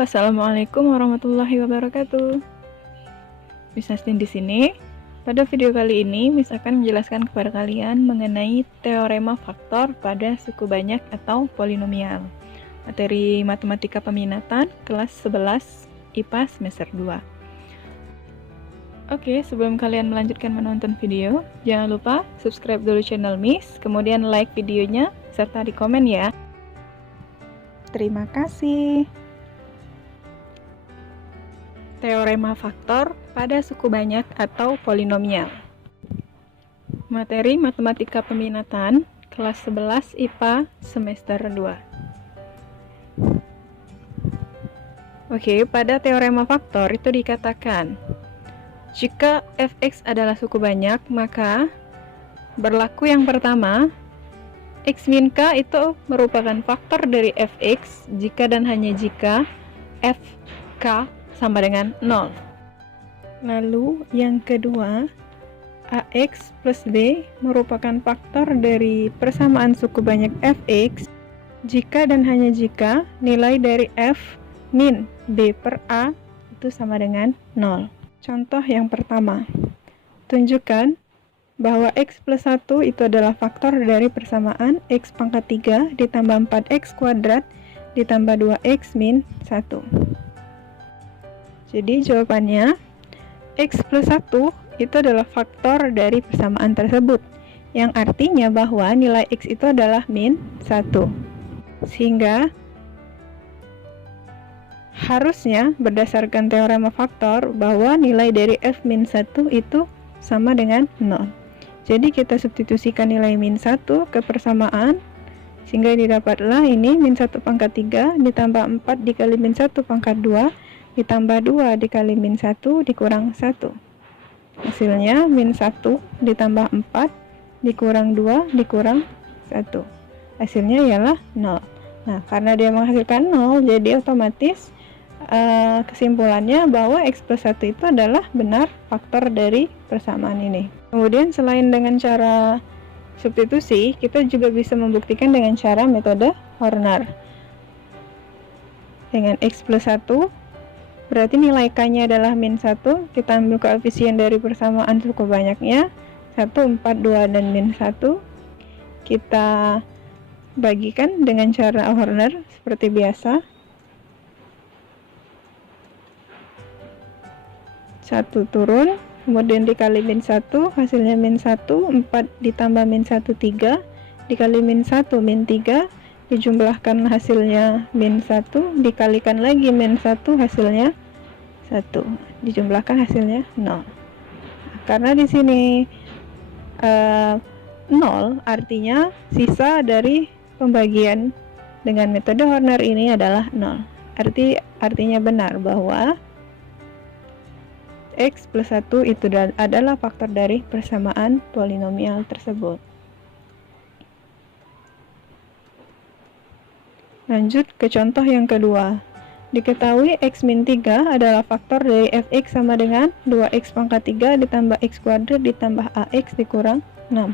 Halo, assalamualaikum warahmatullahi wabarakatuh. Miss Nastin di sini. Pada video kali ini, Miss akan menjelaskan kepada kalian mengenai teorema faktor pada suku banyak atau polinomial. Materi Matematika Peminatan kelas 11 IPA semester 2. Oke, sebelum kalian melanjutkan menonton video, jangan lupa subscribe dulu channel Miss, kemudian like videonya serta di komen ya. Terima kasih. Teorema faktor pada suku banyak atau polinomial. Materi Matematika Peminatan kelas 11 IPA semester 2. Oke, pada teorema faktor itu dikatakan jika fx adalah suku banyak, maka berlaku yang pertama, x min k itu merupakan faktor dari fx jika dan hanya jika fk sama dengan 0. Lalu yang kedua, ax plus b merupakan faktor dari persamaan suku banyak fx jika dan hanya jika nilai dari f min b per a itu sama dengan 0. Contoh yang pertama, tunjukkan bahwa x plus 1 itu adalah faktor dari persamaan x pangkat 3 ditambah 4x kuadrat ditambah 2x min 1. Jadi jawabannya, x plus 1 itu adalah faktor dari persamaan tersebut, yang artinya bahwa nilai x itu adalah min 1. Sehingga, harusnya berdasarkan teorema faktor bahwa nilai dari f min 1 itu sama dengan 0. Jadi kita substitusikan nilai min 1 ke persamaan, sehingga didapatlah ini min 1 pangkat 3 ditambah 4 dikali min 1 pangkat 2 ditambah 2 dikali min 1 dikurang 1. Hasilnya min 1 ditambah 4 dikurang 2 dikurang 1. Hasilnya ialah 0. Nah, karena dia menghasilkan 0, jadi otomatis kesimpulannya bahwa x plus 1 itu adalah benar faktor dari persamaan ini. Kemudian selain dengan cara substitusi, kita juga bisa membuktikan dengan cara metode Horner. Dengan x plus 1, berarti nilai k-nya adalah min 1, kita ambil koefisien dari persamaan suku banyaknya, 1, 4, 2, dan min 1. Kita bagikan dengan cara Horner seperti biasa. 1 turun, kemudian dikali min 1, hasilnya min 1, 4 ditambah min 1, 3, dikali min 1, min 3, dijumlahkan hasilnya min 1, dikalikan lagi min 1, hasilnya 1, dijumlahkan hasilnya 0. Karena di sini 0 artinya sisa dari pembagian dengan metode Horner ini adalah 0. Artinya benar bahwa x plus 1 itu adalah faktor dari persamaan polinomial tersebut. Lanjut ke contoh yang kedua. Diketahui x min 3 adalah faktor dari fx sama dengan 2x pangkat 3 ditambah x kuadrat ditambah ax dikurang 6.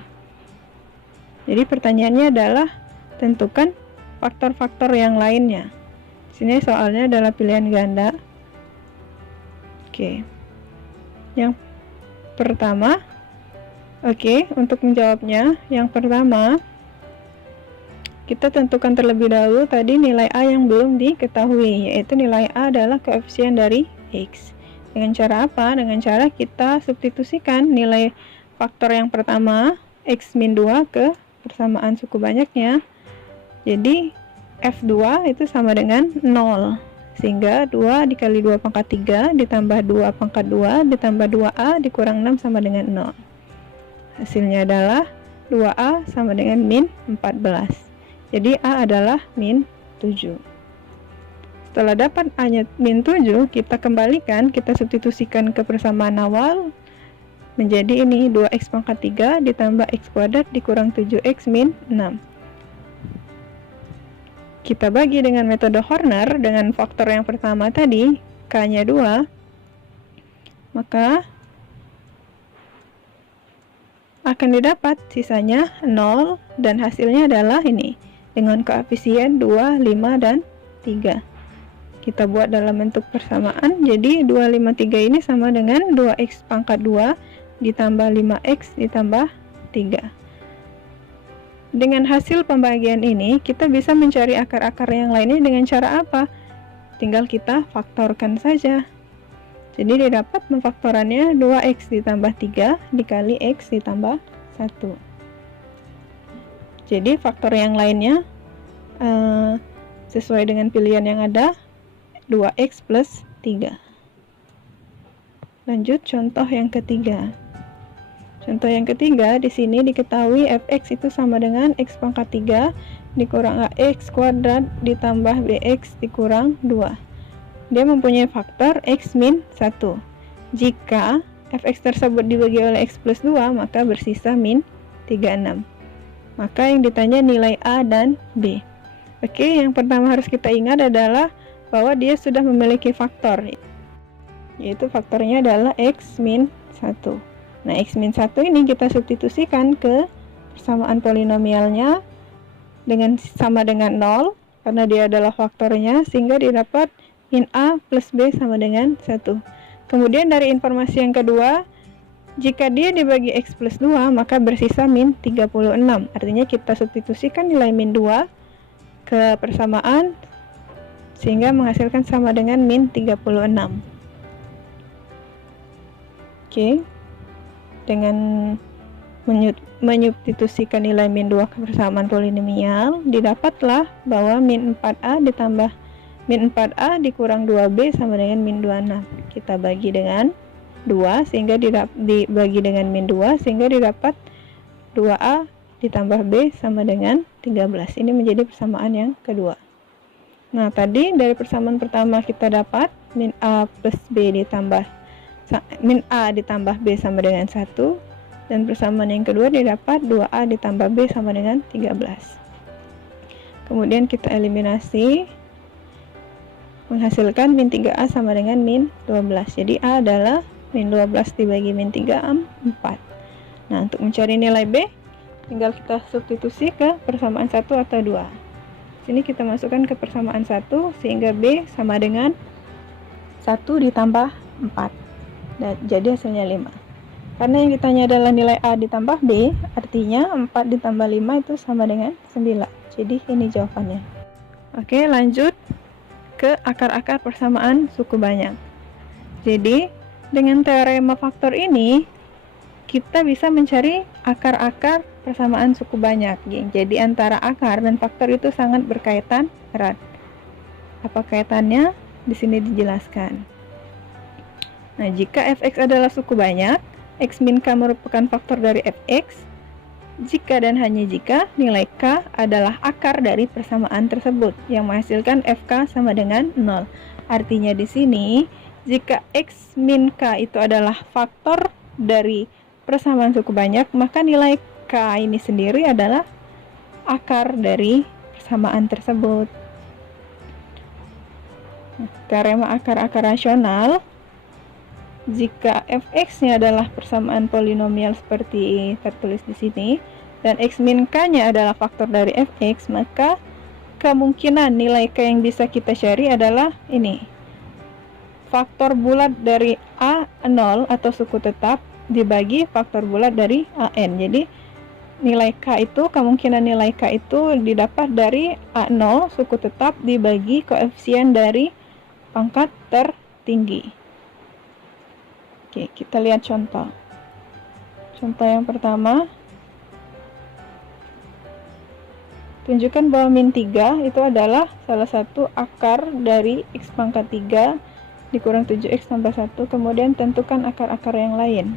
Jadi pertanyaannya adalah tentukan faktor-faktor yang lainnya. Sini soalnya adalah pilihan ganda. Oke. Yang pertama, untuk menjawabnya, yang pertama kita tentukan terlebih dahulu tadi nilai A yang belum diketahui, yaitu nilai A adalah koefisien dari X. Dengan cara apa? Dengan cara kita substitusikan nilai faktor yang pertama, X min 2 ke persamaan suku banyaknya. Jadi, F2 itu sama dengan 0. Sehingga 2 dikali 2 pangkat 3 ditambah 2 pangkat 2 ditambah 2A dikurang 6 sama dengan 0. Hasilnya adalah 2A sama dengan min 14. Jadi A adalah min 7. Setelah dapat A-nya min 7, kita kembalikan, kita substitusikan ke persamaan awal menjadi ini 2x pangkat 3 ditambah x kuadrat dikurang 7x min 6. Kita bagi dengan metode Horner dengan faktor yang pertama tadi, k-nya 2, maka akan didapat sisanya 0 dan hasilnya adalah ini dengan koefisien 2, 5, dan 3. kita buat dalam bentuk persamaan. Jadi 253 ini sama dengan 2x pangkat 2 ditambah 5x ditambah 3. Dengan hasil pembagian ini, kita bisa mencari akar-akar yang lainnya dengan cara apa? Tinggal kita faktorkan saja. Jadi didapat pemfaktorannya 2x ditambah 3 dikali x ditambah 1. Jadi faktor yang lainnya sesuai dengan pilihan yang ada, 2x plus 3. Lanjut contoh yang ketiga. Contoh yang ketiga, di sini diketahui fx itu sama dengan x pangkat 3 dikurang ax kuadrat ditambah bx dikurang 2. Dia mempunyai faktor x min 1. Jika fx tersebut dibagi oleh x plus 2, maka bersisa min 36. Maka yang ditanya nilai A dan B. Oke, yang pertama harus kita ingat adalah bahwa dia sudah memiliki faktor, yaitu faktornya adalah x min 1. Nah, x min 1 ini kita substitusikan ke persamaan polinomialnya dengan sama dengan 0, karena dia adalah faktornya, sehingga didapat min A plus B sama dengan 1. Kemudian dari informasi yang kedua, jika dia dibagi x plus 2, maka bersisa min 36. Artinya kita substitusikan nilai min 2 ke persamaan, sehingga menghasilkan sama dengan min 36. Oke. Dengan menyubstitusikan nilai min 2 ke persamaan polinomial, didapatlah bahwa min 4a ditambah min 4a dikurang 2b sama dengan min 26. Kita bagi dengan 2 sehingga dibagi dengan min 2 sehingga didapat 2a ditambah b sama dengan 13. Ini menjadi persamaan yang kedua. Nah, tadi dari persamaan pertama kita dapat min a plus b ditambah min a ditambah b sama dengan 1, dan persamaan yang kedua didapat 2a ditambah b sama dengan 13. Kemudian kita eliminasi, menghasilkan min 3a sama dengan min 12. Jadi a adalah min 12 dibagi min 3, 4. Nah, untuk mencari nilai b, tinggal kita substitusi ke persamaan 1 atau 2. Sini kita masukkan ke persamaan 1 sehingga b sama dengan 1 ditambah 4. Dan jadi hasilnya 5. Karena yang ditanya adalah nilai A ditambah B, artinya 4 ditambah 5 itu sama dengan 9. Jadi ini jawabannya. Oke, lanjut ke akar-akar persamaan suku banyak. Jadi dengan teorema faktor ini, kita bisa mencari akar-akar persamaan suku banyak. Jadi antara akar dan faktor itu sangat berkaitan erat. Apa kaitannya? Di sini dijelaskan. Nah, jika fx adalah suku banyak, x min k merupakan faktor dari fx, jika dan hanya jika nilai k adalah akar dari persamaan tersebut, yang menghasilkan fk sama dengan 0. Artinya di sini, jika x min k itu adalah faktor dari persamaan suku banyak, maka nilai k ini sendiri adalah akar dari persamaan tersebut. Teorema akar-akar rasional, jika fx-nya adalah persamaan polinomial seperti tertulis di sini, dan x min k-nya adalah faktor dari fx, maka kemungkinan nilai k yang bisa kita cari adalah ini. Faktor bulat dari a0 atau suku tetap dibagi faktor bulat dari an. Jadi nilai k itu, kemungkinan nilai k itu didapat dari a0 suku tetap dibagi koefisien dari pangkat tertinggi. Oke, kita lihat contoh. Contoh yang pertama, tunjukkan bahwa min 3 itu adalah salah satu akar dari x pangkat 3 dikurang 7x tambah 1, kemudian tentukan akar-akar yang lain.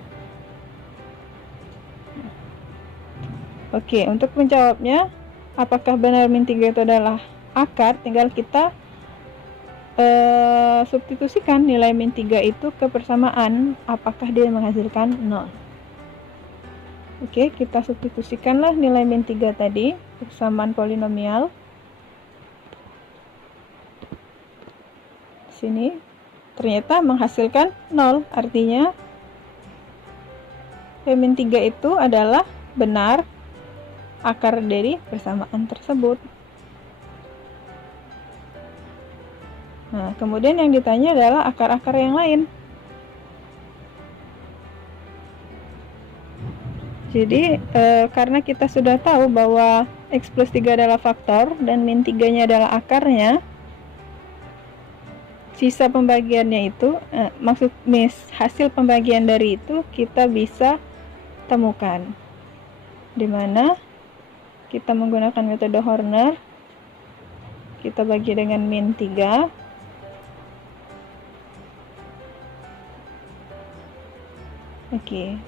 Oke, untuk menjawabnya, apakah benar min 3 itu adalah akar, tinggal kita substitusikan nilai min 3 itu ke persamaan, apakah dia menghasilkan 0. Oke, kita substitusikanlah nilai min 3 tadi, persamaan polinomial. Sini ternyata menghasilkan 0, artinya min 3 itu adalah benar akar dari persamaan tersebut. Nah, kemudian yang ditanya adalah akar-akar yang lain. Jadi karena kita sudah tahu bahwa X plus 3 adalah faktor dan min 3-nya adalah akarnya, sisa pembagiannya itu, hasil pembagian dari itu kita bisa temukan. Dimana kita menggunakan metode Horner, kita bagi dengan min 3. Oke.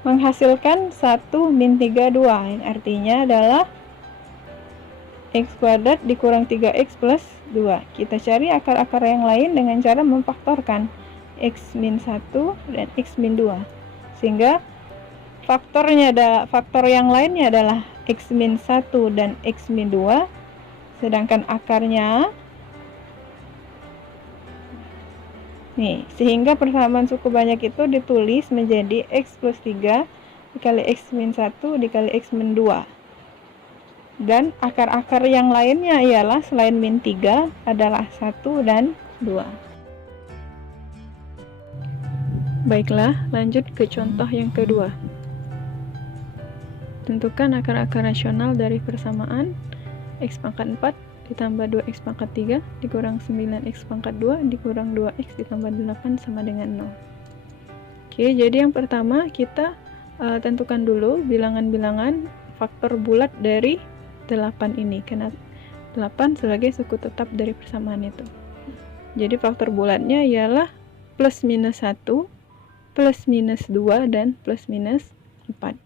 Menghasilkan 1 min 3, 2, yang artinya adalah X kuadrat dikurang 3X plus 2. Kita cari akar-akar yang lain dengan cara memfaktorkan X min 1 dan X min 2. Sehingga faktor yang lainnya adalah X min 1 dan X min 2. Sedangkan akarnya nih, sehingga persamaan suku banyak itu ditulis menjadi X plus 3 dikali X min 1 dikali X min 2. Dan akar-akar yang lainnya ialah selain min 3 adalah 1 dan 2. Baiklah, lanjut ke contoh yang kedua. Tentukan akar-akar rasional dari persamaan X pangkat 4 ditambah 2X pangkat 3 dikurang 9X pangkat 2 dikurang 2X ditambah 8 sama dengan 0. Oke, jadi yang pertama kita tentukan dulu bilangan-bilangan faktor bulat dari 8 ini, karena 8 sebagai suku tetap dari persamaan itu. Jadi faktor bulatnya ialah plus minus 1, plus minus 2, dan plus minus 4.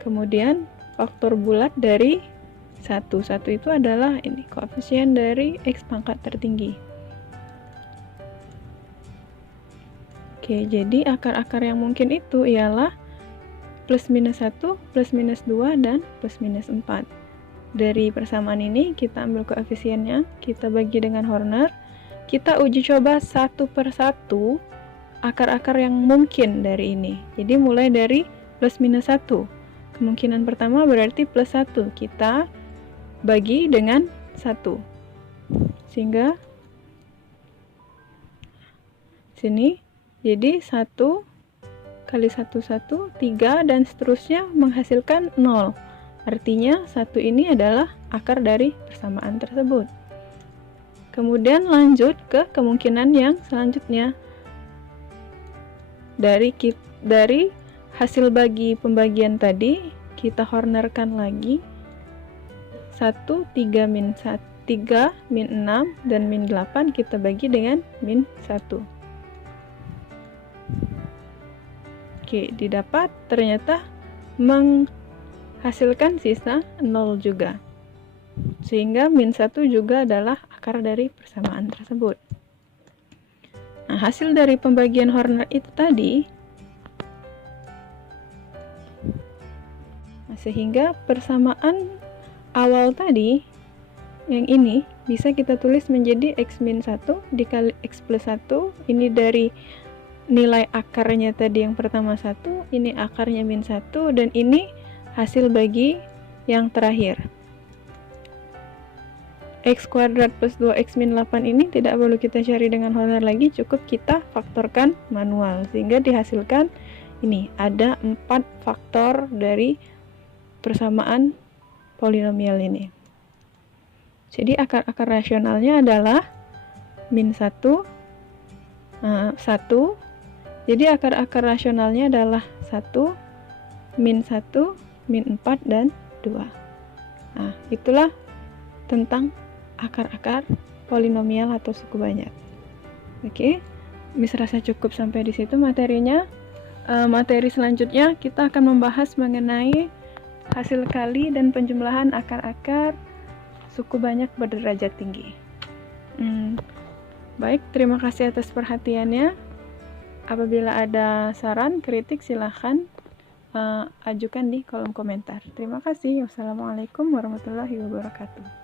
Kemudian faktor bulat dari 1 itu adalah ini, koefisien dari X pangkat tertinggi. Oke, jadi akar-akar yang mungkin itu ialah plus minus 1, plus minus 2, dan plus minus 4. Dari persamaan ini kita ambil koefisiennya, kita bagi dengan Horner, kita uji coba satu per satu akar-akar yang mungkin dari ini. Jadi mulai dari plus minus 1. Kemungkinan pertama berarti plus 1. Kita bagi dengan 1. Sehingga sini jadi 1 kali 1, 1, 3, dan seterusnya menghasilkan 0. Artinya 1 ini adalah akar dari persamaan tersebut. Kemudian lanjut ke kemungkinan yang selanjutnya. Dari hasil bagi pembagian tadi, kita Hornerkan lagi. 1, 3, min 6, dan min 8 kita bagi dengan min 1. Oke, didapat ternyata menghasilkan sisa 0 juga. Sehingga min 1 juga adalah akar dari persamaan tersebut. Nah, hasil dari pembagian Horner itu tadi, sehingga persamaan awal tadi yang ini bisa kita tulis menjadi X min 1 dikali X plus 1. Ini dari nilai akarnya tadi yang pertama 1, ini akarnya min 1, dan ini hasil bagi yang terakhir. X kuadrat plus 2X min 8 ini tidak perlu kita cari dengan Horner lagi, cukup kita faktorkan manual, sehingga dihasilkan ini ada 4 faktor dari persamaan polinomial ini. Jadi akar-akar rasionalnya adalah min 1, 1. Jadi akar-akar rasionalnya adalah 1, min 1, min 4, dan 2. Nah, itulah tentang akar-akar polinomial atau suku banyak. Oke, bisa rasa cukup sampai di situ materinya. Materi selanjutnya kita akan membahas mengenai hasil kali dan penjumlahan akar-akar suku banyak berderajat tinggi. Baik, terima kasih atas perhatiannya. Apabila ada saran, kritik, silahkan ajukan di kolom komentar. Terima kasih. Wassalamualaikum warahmatullahi wabarakatuh.